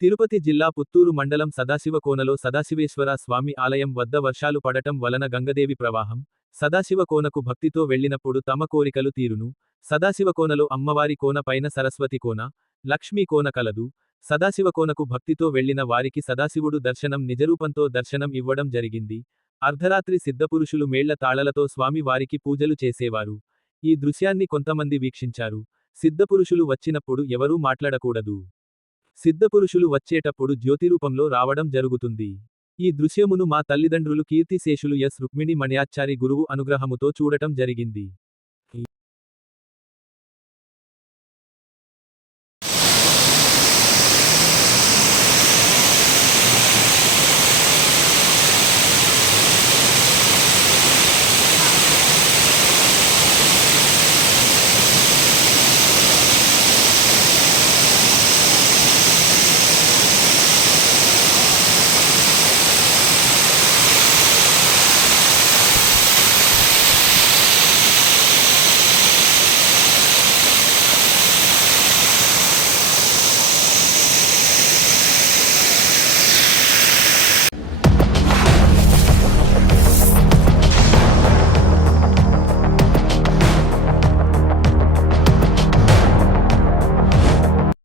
తిరుపతి జిల్లా పుత్తూరు మండలం సదాశివకోనలో సదాశివేశ్వర స్వామి ఆలయం వద్ద వర్షాలు పడటం వలన గంగదేవి ప్రవాహం. సదాశివకోనకు భక్తితో వెళ్ళినప్పుడు తమ కోరికలు తీరును. సదాశివకోనలో అమ్మవారి కోన పైన సరస్వతి కోన లక్ష్మీ కోన కలదు. సదాశివకోనకు భక్తితో వెళ్ళిన వారికి సదాశివుడు దర్శనం నిజరూపంతో దర్శనం ఇవ్వడం జరిగింది. అర్ధరాత్రి సిద్ధపురుషులు మేళ్ళ తాళలతో స్వామి వారికి పూజలు చేసేవారు. ఈ దృశ్యాన్ని కొంతమంది వీక్షించారు. సిద్ధపురుషులు వచ్చినప్పుడు ఎవరూ మాట్లాడకూడదు. సిద్ధపురుషులు వచ్చేటప్పుడు జ్యోతిరూపంలో రావడం జరుగుతుంది. ఈ దృశ్యమును మా తల్లిదండ్రులు కీర్తిశేషులు ఎస్ రుక్మిణి మణ్యాచారి గురువు అనుగ్రహముతో చూడటం జరిగింది.